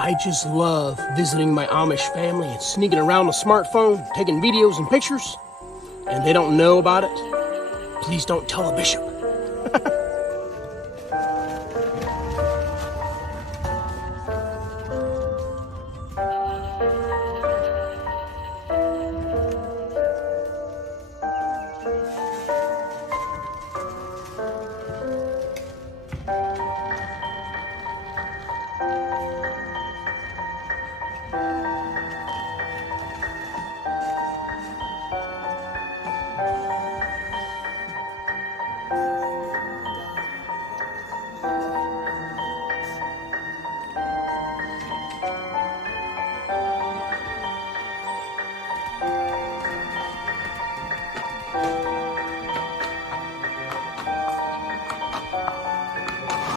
I just love visiting my Amish family and sneaking around a smartphone, taking videos and pictures, and they don't know about it. Please don't tell the bishop.